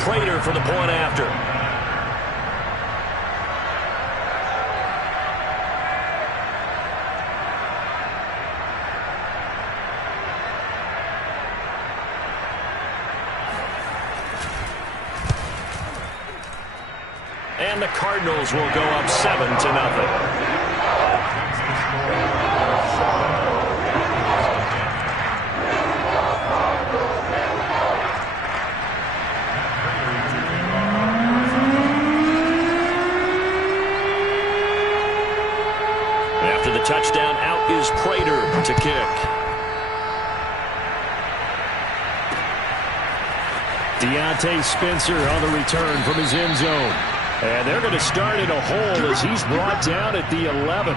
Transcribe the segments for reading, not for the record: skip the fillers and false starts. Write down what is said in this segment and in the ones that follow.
Prater for the point after. And the Cardinals will go up 7-0. After the touchdown, out is Prater to kick. Deontay Spencer on the return from his end zone. And they're going to start in a hole as he's brought down at the 11.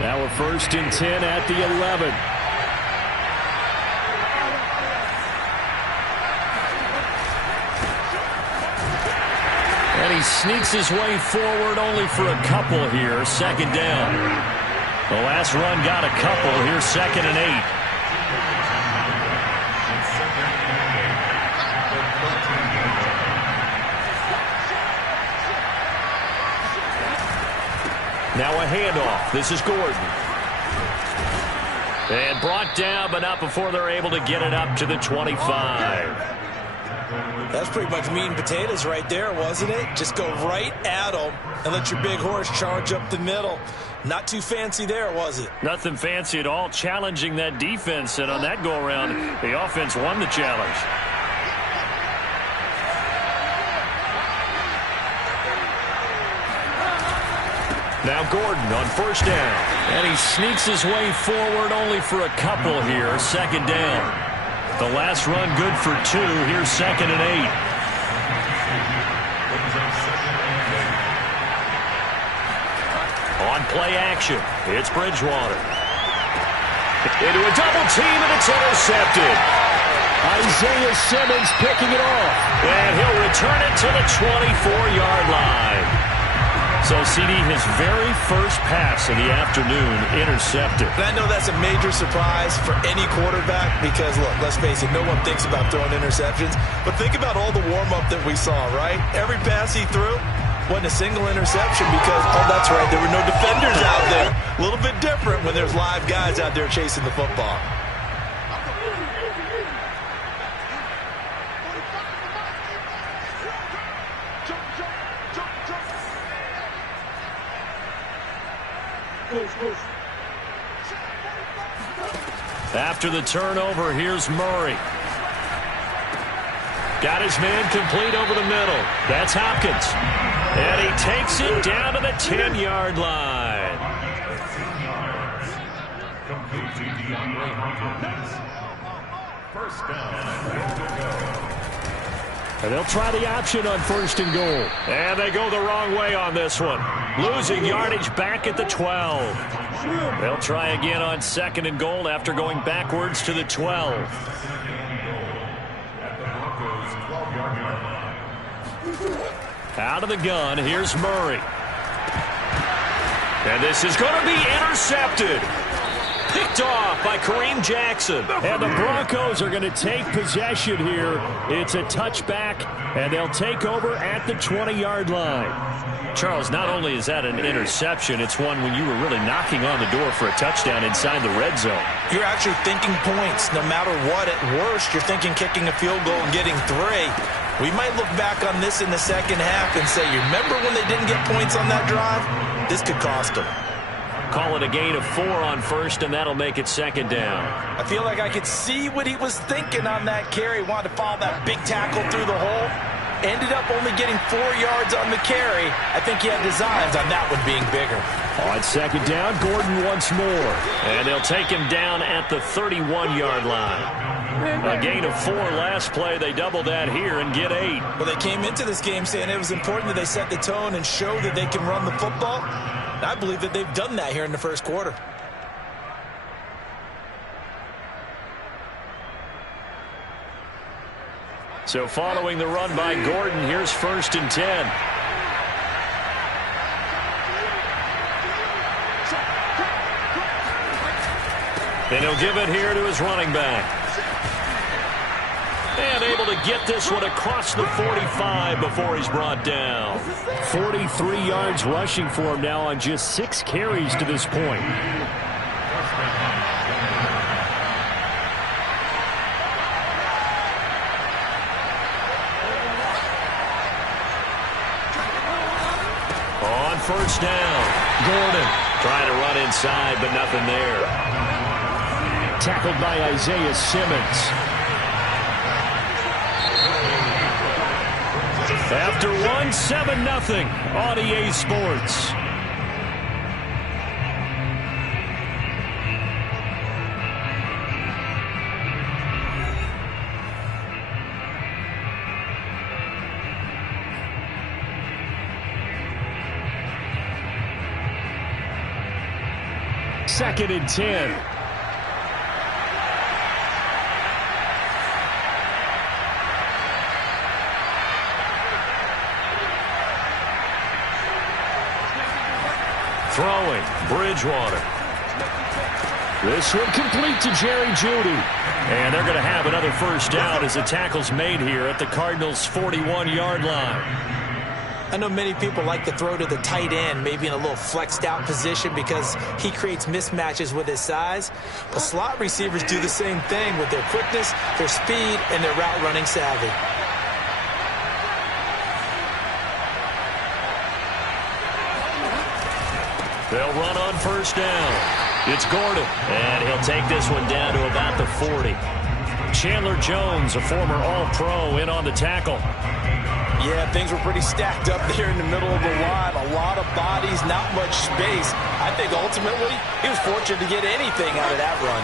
Now we're 1st and 10 at the 11. And he sneaks his way forward only for a couple here. 2nd down. The last run got a couple. Here's 2nd and 8. Now a handoff. This is Gordon. And brought down, but not before they're able to get it up to the 25. That's pretty much meat and potatoes right there, wasn't it? Just go right at them and let your big horse charge up the middle. Not too fancy there, was it? Nothing fancy at all. Challenging that defense, and on that go-around, the offense won the challenge. Now Gordon on 1st down. And he sneaks his way forward only for a couple here. 2nd down. The last run good for 2. Here's 2nd and 8. On play action, it's Bridgewater. Into a double team, and it's intercepted. Isaiah Simmons picking it off. And he'll return it to the 24-yard line. So, CD, his very first pass of the afternoon intercepted. And I know that's a major surprise for any quarterback because, look, let's face it, no one thinks about throwing interceptions. But think about all the warm-up that we saw, right? Every pass he threw wasn't a single interception because, oh, that's right, there were no defenders out there. A little bit different when there's live guys out there chasing the football. After the turnover, here's Murray. Got his man complete over the middle. That's Hopkins. And he takes it down to the 10-yard line. First down. And they'll try the option on 1st and goal. And they go the wrong way on this one. Losing yardage back at the 12. They'll try again on 2nd and goal after going backwards to the 12. Out of the gun, here's Murray. And this is going to be intercepted. Picked off by Kareem Jackson. And the Broncos are going to take possession here. It's a touchback, and they'll take over at the 20-yard line. Charles, not only is that an interception, it's one when you were really knocking on the door for a touchdown inside the red zone. You're actually thinking points. No matter what, at worst, you're thinking kicking a field goal and getting 3. We might look back on this in the second half and say, you remember when they didn't get points on that drive? This could cost them. Call it a gain of 4 on 1st, and that'll make it 2nd down. I feel like I could see what he was thinking on that carry. Wanted to follow that big tackle through the hole. Ended up only getting 4 yards on the carry. I think he had designs on that one being bigger. On 2nd down, Gordon once more. And they'll take him down at the 31-yard line. A gain of 4 last play. They double that here and get 8. Well, they came into this game saying it was important that they set the tone and show that they can run the football. I believe that they've done that here in the first quarter. So following the run by Gordon, here's 1st and 10. And he'll give it here to his running back. And able to get this one across the 45 before he's brought down. 43 yards rushing for him now on just 6 carries to this point. On 1st down, Gordon trying to run inside, but nothing there. Tackled by Isaiah Simmons. After 7-0 on EA Sports. Second and 10. Throwing, Bridgewater. This one complete to Jerry Jeudy. And they're going to have another 1st down as the tackle's made here at the Cardinals' 41-yard line. I know many people like to throw to the tight end, maybe in a little flexed out position because he creates mismatches with his size. But slot receivers do the same thing with their quickness, their speed, and their route running savvy. They'll run on 1st down. It's Gordon, and he'll take this one down to about the 40. Chandler Jones, a former All-Pro, in on the tackle. Yeah, things were pretty stacked up there in the middle of the line. A lot of bodies, not much space. I think ultimately he was fortunate to get anything out of that run.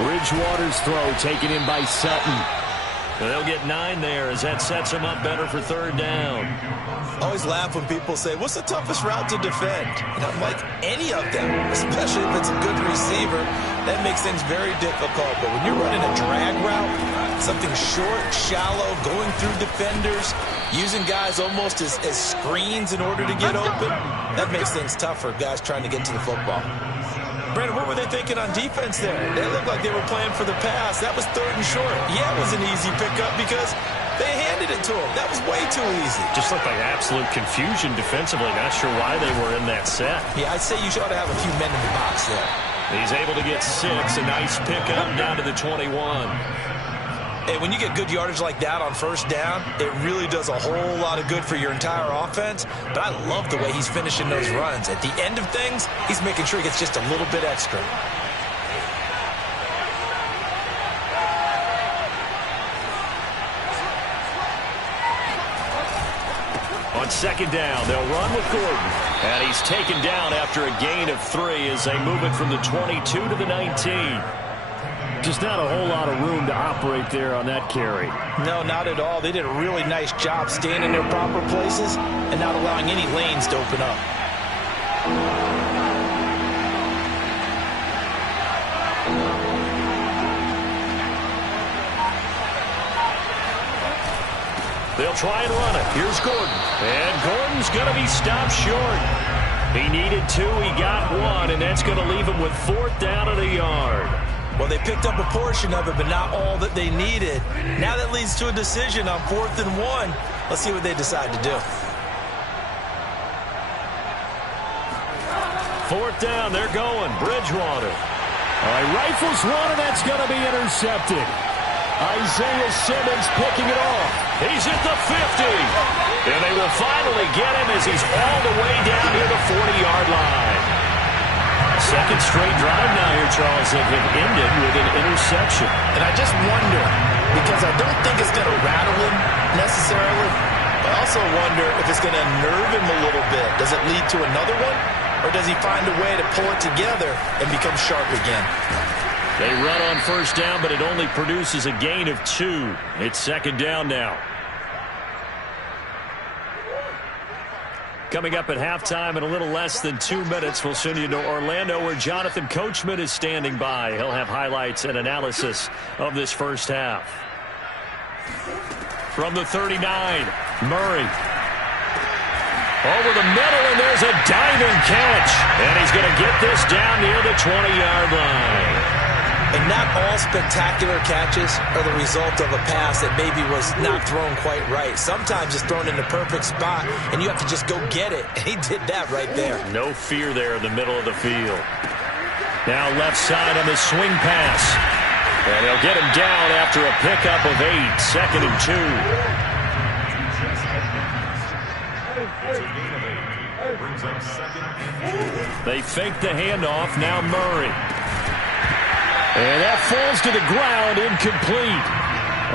Bridgewater's throw taken in by Sutton. They'll get 9 there as that sets them up better for 3rd down. I always laugh when people say, what's the toughest route to defend? And I'm like, any of them, especially if it's a good receiver. That makes things very difficult. But when you're running a drag route, something short, shallow, going through defenders, using guys almost as screens in order to get open, that makes things tough for guys trying to get to the football. Brandon, what were they thinking on defense there? They looked like they were playing for the pass. That was 3rd and short. Yeah, it was an easy pickup because they handed it to him. That was way too easy. Just looked like absolute confusion defensively. Not sure why they were in that set. Yeah, I'd say you ought to have a few men in the box there. He's able to get 6. A nice pickup down to the 21. Hey, when you get good yardage like that on 1st down, it really does a whole lot of good for your entire offense. But I love the way he's finishing those runs. At the end of things, he's making sure he gets just a little bit extra. On 2nd down, they'll run with Gordon. And he's taken down after a gain of 3 as they move it from the 22 to the 19. Just not a whole lot of room to operate there on that carry. No, not at all. They did a really nice job staying in their proper places and not allowing any lanes to open up. They'll try and run it. Here's Gordon. And Gordon's going to be stopped short. He needed 2. He got 1, and that's going to leave him with 4th down at a yard. Well, they picked up a portion of it, but not all that they needed. Now that leads to a decision on 4th and 1. Let's see what they decide to do. 4th down, they're going. Bridgewater. All right, rifles one, and that's going to be intercepted. Isaiah Simmons picking it off. He's at the 50. And they will finally get him as he's all the way down near the 40-yard line. 2nd straight drive now here, Charles, that have ended with an interception. And I just wonder, because I don't think it's going to rattle him necessarily, but I also wonder if it's going to nerve him a little bit. Does it lead to another one? Or does he find a way to pull it together and become sharp again? They run on 1st down, but it only produces a gain of 2. It's 2nd down now. Coming up at halftime in a little less than 2 minutes, we'll send you to Orlando where Jonathan Coachman is standing by. He'll have highlights and analysis of this first half. From the 39, Murray. Over the middle, and there's a diving catch. And he's going to get this down near the 20-yard line. And not all spectacular catches are the result of a pass that maybe was not thrown quite right. Sometimes it's thrown in the perfect spot, and you have to just go get it. And he did that right there. No fear there in the middle of the field. Now left side on the swing pass. And they'll get him down after a pickup of 8. 2nd and 2. They fake the handoff. Now Murray. And that falls to the ground, incomplete.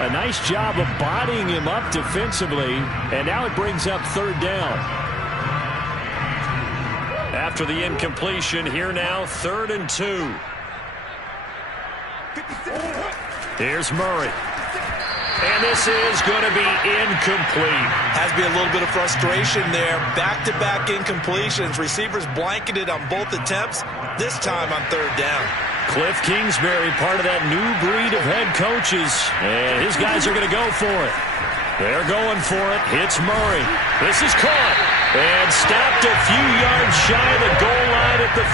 A nice job of bodying him up defensively, and now it brings up 3rd down. After the incompletion, here now, 3rd and 2. Here's Murray. And this is going to be incomplete. Has to be a little bit of frustration there. Back-to-back incompletions. Receivers blanketed on both attempts, this time on 3rd down. Cliff Kingsbury, part of that new breed of head coaches. And his guys are going to go for it. They're going for it. Hits Murray. This is caught. And stopped a few yards shy of the goal line at the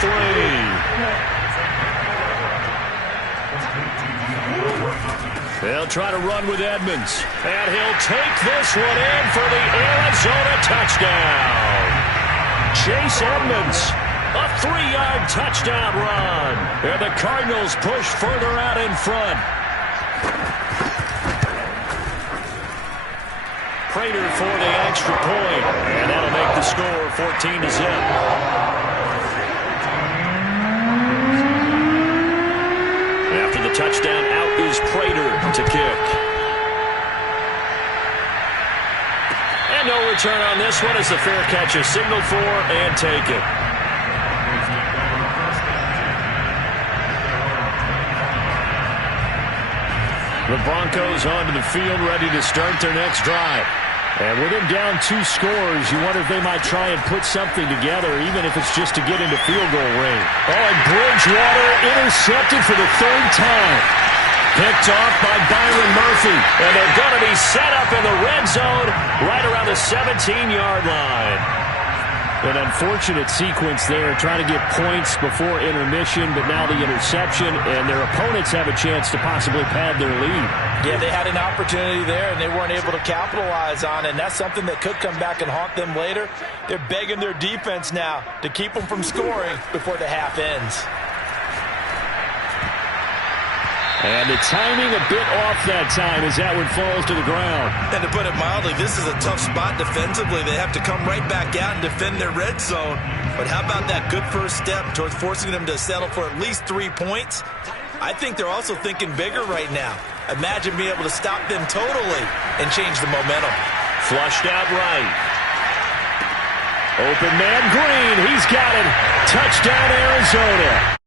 3. They'll try to run with Edmonds. And he'll take this one in for the Arizona touchdown. Chase Edmonds. A 3-yard touchdown run. And the Cardinals push further out in front. Prater for the extra point. And that'll make the score 14-0. After the touchdown, out is Prater to kick. And no return on this one as the fair catch is signaled for and taken. The Broncos onto the field, ready to start their next drive. And with him down 2 scores, you wonder if they might try and put something together, even if it's just to get into field goal range. Oh, and Bridgewater intercepted for the 3rd time. Picked off by Byron Murphy. And they're going to be set up in the red zone right around the 17-yard line. An unfortunate sequence there, trying to get points before intermission, but now the interception, and their opponents have a chance to possibly pad their lead. Yeah, they had an opportunity there, and they weren't able to capitalize on it, and that's something that could come back and haunt them later. They're begging their defense now to keep them from scoring before the half ends. And the timing a bit off that time as that one falls to the ground. And to put it mildly, this is a tough spot defensively. They have to come right back out and defend their red zone. But how about that good first step towards forcing them to settle for at least 3 points? I think they're also thinking bigger right now. Imagine being able to stop them totally and change the momentum. Flushed out right. Open man Green. He's got it. Touchdown Arizona.